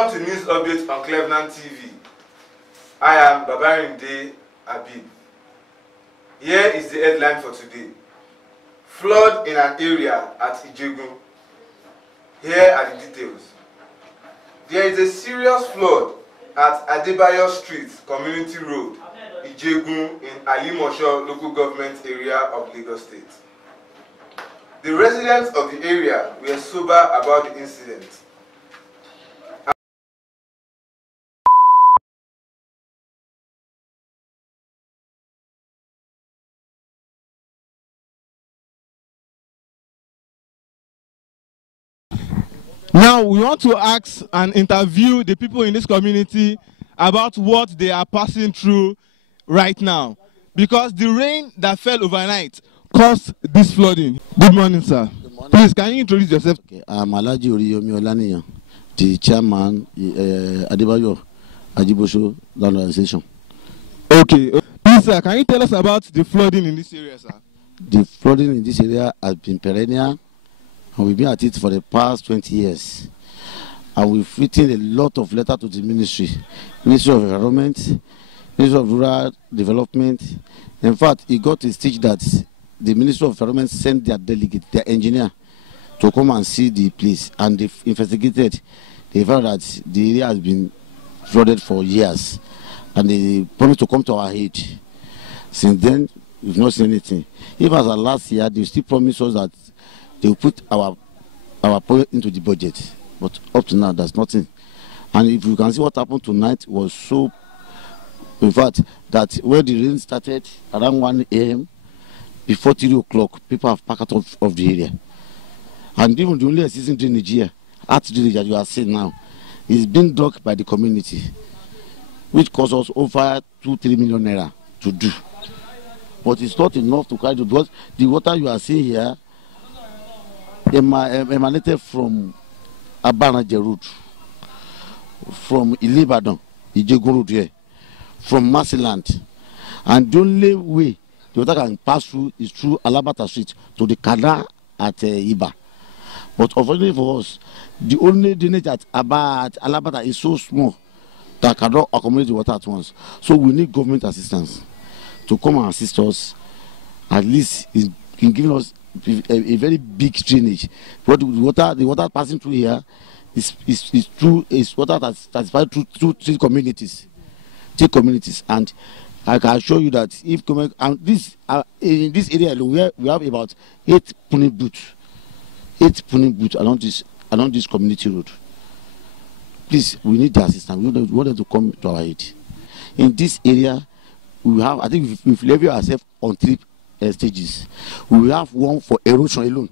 Welcome to News Update on Cleveland TV. I am Babarinde Abib. Here is the headline for today. Flood in an area at Ijegun. Here are the details. There is a serious flood at Adebayo Street, Community Road, Ijegun in Alimosho local government area of Lagos State. The residents of the area were sober about the incident. Now we want to ask and interview the people in this community about what they are passing through right now, because the rain that fell overnight caused this flooding. Good morning, sir. Good morning. Please, can you introduce yourself? Okay. I'm Alhaji Oriyomi Olaniyan, the chairman Adebayo Ajibosho Land Organization. Okay. Please, sir, can you tell us about the flooding in this area, sir? The flooding in this area has been perennial, and we've been at it for the past 20 years. And we've written a lot of letters to the Ministry of Environment, Ministry of Rural Development. In fact, it got a stage that the Ministry of Environment sent their delegate, their engineer, to come and see the place. And they investigated. They found that the area has been flooded for years. And they promised to come to our aid. Since then, we've not seen anything. Even as last year, they still promised us that they will put our project into the budget. But up to now, there's nothing. And if you can see what happened tonight was so, in fact, that when the rain started around 1 a.m., before 3 o'clock, people have packed out of the area. And even the only existing drainage here, art drainage that you are seeing now, is being dug by the community, which costs us over 2-3 million naira to do. But it's not enough to carry, because the water you are seeing here emanated from Abanaje Road, from Ibadan, Ijegun Road here, from Mercyland. And the only way the water can pass through is through Alabata Street to the canal at Iba. But unfortunately for us, the only drainage at Alabata is so small that cannot accommodate the water at once. So we need government assistance to come and assist us, at least in giving us a very big drainage. But the water passing through here is water that's passed through three communities, and I can assure you that if in this area we have about 8 pulling booths along this community road. Please, we need the assistance. We want them to come to our aid. In this area, I think we've leveled ourselves on 3 stages. We will have one for erosion alone,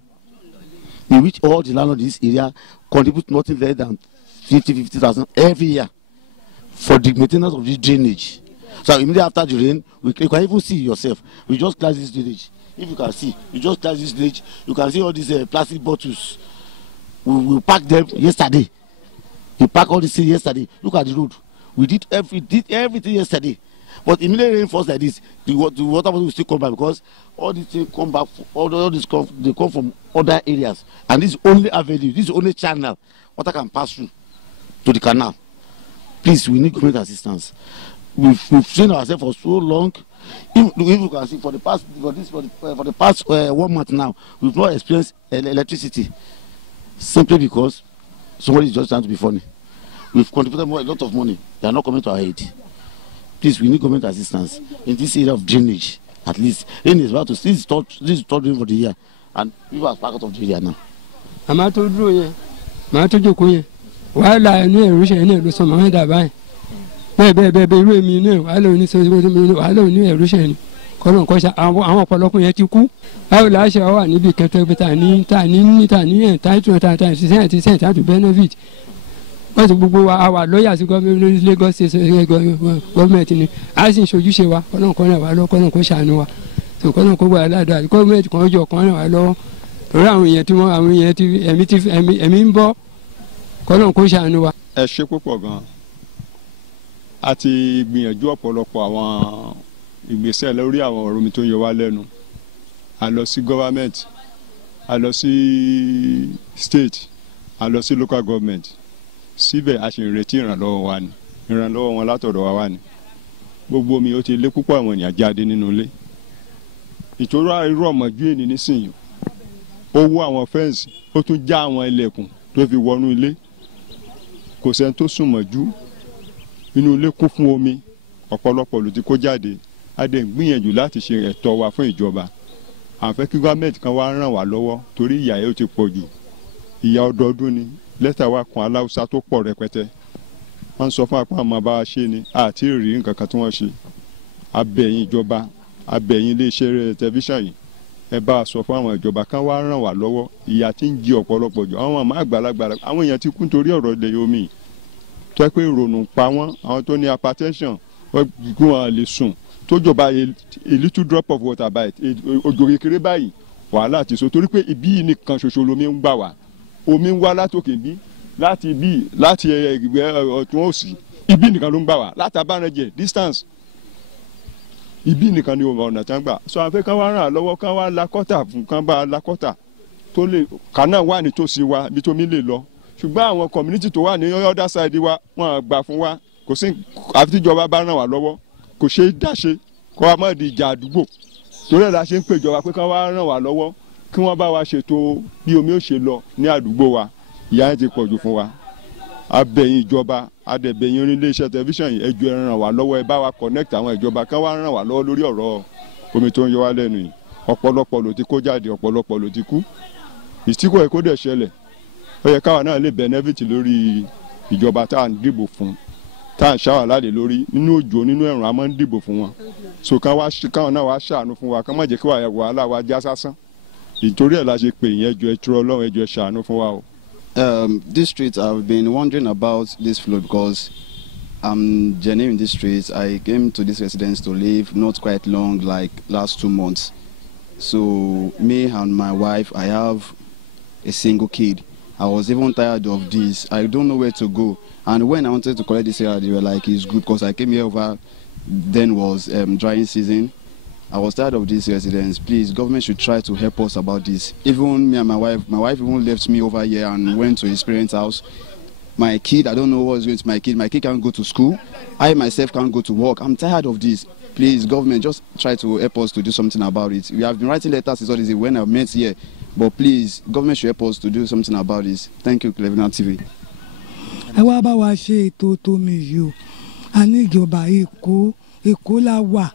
in which all the landlords in this area contribute nothing less than 50,000 every year for the maintenance of this drainage. So immediately after the rain, you can even see yourself. We just clear this drainage. If you can see, you just clear this drainage. You can see all these plastic bottles. We packed them yesterday. We packed all these things yesterday. Look at the road. We did everything yesterday. But immediately rainfalls like this, the water will still come back, because all these things come back. They come from other areas, and this is only avenue. This is only channel water can pass through to the canal. Please, we need government assistance. We've trained ourselves for so long. If you can see, for the past 1 month now, we've not experienced electricity, simply because somebody is just trying to be funny. We've contributed a lot of money. They are not coming to our aid. Please, we need government assistance in this area of drainage. At least, rain is about to. This is third rain for the year, and people are part of the area now. I'm out to do it. I'm out to do it. While I know erosion, some of that by. Baby, me know. I don't need to. I don't need erosion. Colon Costa, I want to look at you. I will ask you, I need to be kept with tiny, and tight to to benefit. Our lawyers government Lagos government ni a sì ń ṣojúṣe wa Ọlọ́run kan ràn wá lọ́wọ́ Ọlọ́run kó ṣàánú wa so Ọlọ́run kó gbà ládàá government kan jọ kan ràn wá lọ́wọ́ torí àwọn èèyàn tí ẹ̀mí ń bọ́ Ọlọ́run kó ṣàánú wa. Ẹ ṣé púpọ̀ gan-an, a ti gbìyànjú ọ̀pọ̀lọpọ̀ àwọn ìgbésẹ̀ lórí àwọn ọ̀rọ̀ mi tó ń yọ wá lẹ́nu. A lọ sí government, a lọ sí state, a lọ sí local government. síbẹ̀ a sì ń retí ìrànlọ́wọ́ wa ni ìrànlọ́wọ́ wọn látọ̀dọ̀ wa wà ní gbogbo omi ó ti lé púpọ̀ àwọn ènìyàn jáde nínú ilé ìṣòro irú ọmọjú ènì nísìnyí ó wó àwọn fẹ́ǹsì ó tún já àwọn ilẹ̀kùn tó fi wọnú ilé kò sẹ́ni tó sùn mọ́jú inú ilé kún fún omi ọ̀pọ̀lọpọ̀ ló ti kó jáde a dẹ̀ ń gbìyànjú láti ṣe ẹ̀tọ́ wa fún ìjọba à ń fẹ́ kí gọ́ọ̀mẹ̀ntì kan wá ràn wá lọ́wọ́ torí ìyà yóò ti pọ̀ jù ìyà ọdọọdún ni lẹ́tà wa kan aláùsá tó pọ̀ rẹpẹtẹ wọ́n sọ fún apá àmọ́ bá a ṣe ni àti rí nǹkan kan tí wọ́n ṣe abẹ́yìn ìjọba abẹ́yìn iléeṣẹ́ tẹlifíṣàn yìí ẹ bá a sọ fún àwọn ìjọba kan wá ràn wá lọ́wọ́ ìyà tí ń jẹ ọ̀pọ̀lọpọ̀ jù àwọn àmọ́ àgbàlagbà àwọn èèyàn ti kú nítorí ọ̀rọ̀ ilẹ̀ omi tó ẹ pé ìrònú pa wọ́n àwọn tó ní hypertension wọ́n lè sùn tó jọba a little drop of water by òjò kékeré báyìí wàhálà ti so torí pé ibi yìí nìkan ṣoṣo lomi ń gbà wá omi ń wá látòkè bí láti bí láti ẹgbẹ́ ọ̀tún òsì ibi nìkan ló ń gbà wá láti abánajẹ distance ibi nìkan ni ọ̀nà tán gbà sọ àwọn afẹ́ kan wá ràn án lọ́wọ́ kan wá lakọ́tà fún kan bá lakọ́tà tó lè kànáà wà nítòsí wa ibi tómi lè lọ ṣùgbọ́n àwọn community tó wà ní other side wa wọ́n gbà fún wa kò sí àfi tíjọba bá ràn wá lọ́wọ́ kò ṣe é dáṣe kó wa má di ìjà àdúgbò torí ẹ̀ la ṣe ń pè ìjọba pé kán wá ràn wá lọ́wọ́ kí wọ́n bá wa ṣètò bí omi ó ṣe lọ ní àdúgbò wa ìyà yẹn ti pọ̀ jù fún wa abẹ́yìn ìjọba adẹ̀bẹ̀yìn oníléeṣẹ́ tẹlifíṣàn yìí ẹjọ́ ẹ ràn wá lọ́wọ́ ẹ bá wa connect àwọn ìjọba kán wá ràn wá lọ́wọ́ lórí ọ̀rọ̀ omi tó ń yọ wá lẹ́nu yìí ọ̀pọ̀lọpọ̀ ló ti kó jáde ọ̀pọ̀lọpọ̀ ló ti kú ìsíkò ẹ̀ kó dẹ̀ ṣẹlẹ̀ ó yẹ káwa náà lè benefit lórí ìjọba tá à ń dìbò fún tá à ń ṣàwà láde lórí nínú òjò nínú ẹ̀rùn a máa ń dìbò fún wọn so káwọn náà wá ṣàánú fún wa ká má jẹ́ kí wàhálà wa já sásán ìtorí ẹ̀ la ṣe pè yẹn ẹjọ́ ẹ turo Ọlọ́run ẹjọ́ ẹ ṣàánú fún wa o. This street, I've been wondering about this flood because I'm genuine in this street. I came to this residence to live not quite long, like last 2 months. So me and my wife, I have a single kid. I was even tired of this. I don't know where to go. And when I wanted to collect this area, they were like, it's good because I came here over, then was drying season. I was tired of this residence. Please, government should try to help us about this. Even me and my wife even left me over here and went to his parents' house. My kid, I don't know what's going to my kid. My kid can't go to school. I myself can't go to work. I'm tired of this. Please, government, just try to help us to do something about it. We have been writing letters since all this when I met here. But please, government should help us to do something about this. Thank you, Cleveland TV. Ẹ wá bá wa ṣe ètò tómi yìí o. A ní ìjọba Èkó la wà.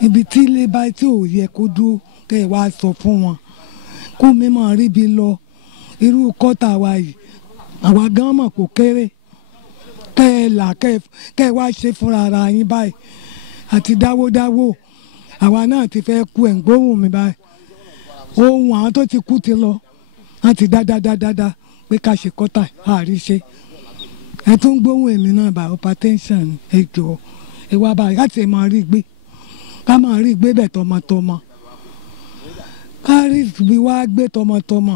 Ibi tí ilé bá tí ò yẹ kó dúró kẹ́ ẹ wá sọ fún wọn kó mímọ́ ríbi lọ irú kọ́tà wa yìí àwa gan mọ̀ kó kéré kẹ́ ẹ là kẹ́ ẹ wá ṣe fúnra ara yín báyìí àti dáwódáwó àwa náà ti fẹ́ kú ẹ̀ ń gbóhùn mi báyìí ohun àwọn tó ti kú ti lọ wọ́n ti dáadáa pé ká ṣe kọ́tà àríṣe ẹ tún gbóhùn èmi náà bá hypertension ẹ jọ ẹ wá báyìí láti ẹ máa rí gbé ká máa rí gbé bẹ̀ tọmọtọmọ ká rí bí wá gbé tọmọtọmọ.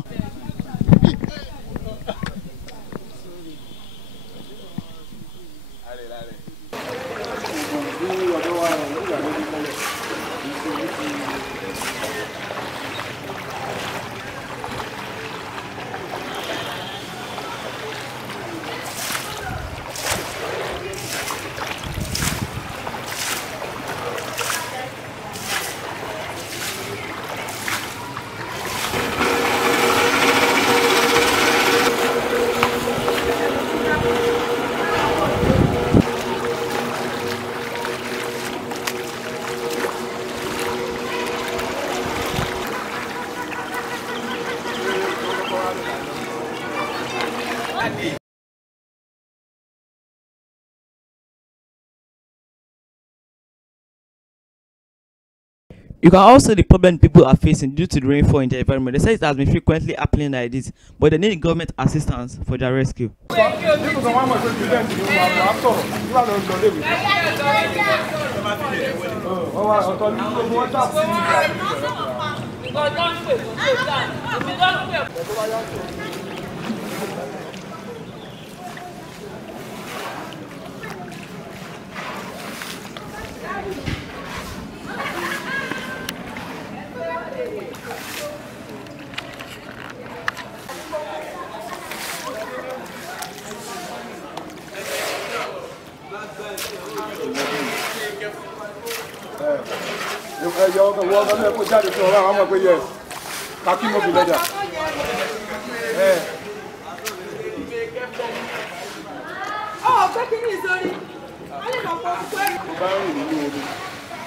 You can also see the problem people are facing due to the rainfall in their environment. They say it has been frequently happening like this, but they need government assistance for their rescue. Ẹyọ ọwọ́ ọmọ náà kó jáde fún ọ̀rọ̀ àwọn ọmọ pé yẹ kàkí mo fi lọ́jà. Pé kí ni ìsọ̀rí? A lè mọ̀ pọ̀ pé. Mo bá rìn nínú omi,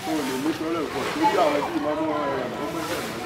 o lè mú sọ́rọ̀ pọ̀ lójú àwọn tí ìmọ̀ mú ọ̀rọ̀ tó pẹ́ sẹ̀ mọ́.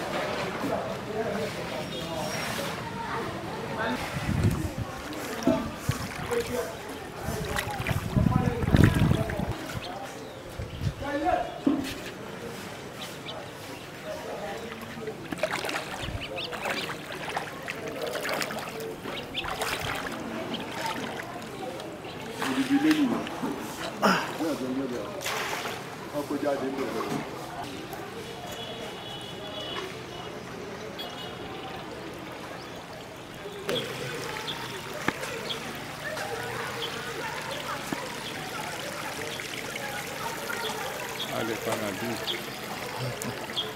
Allez, pas la vie.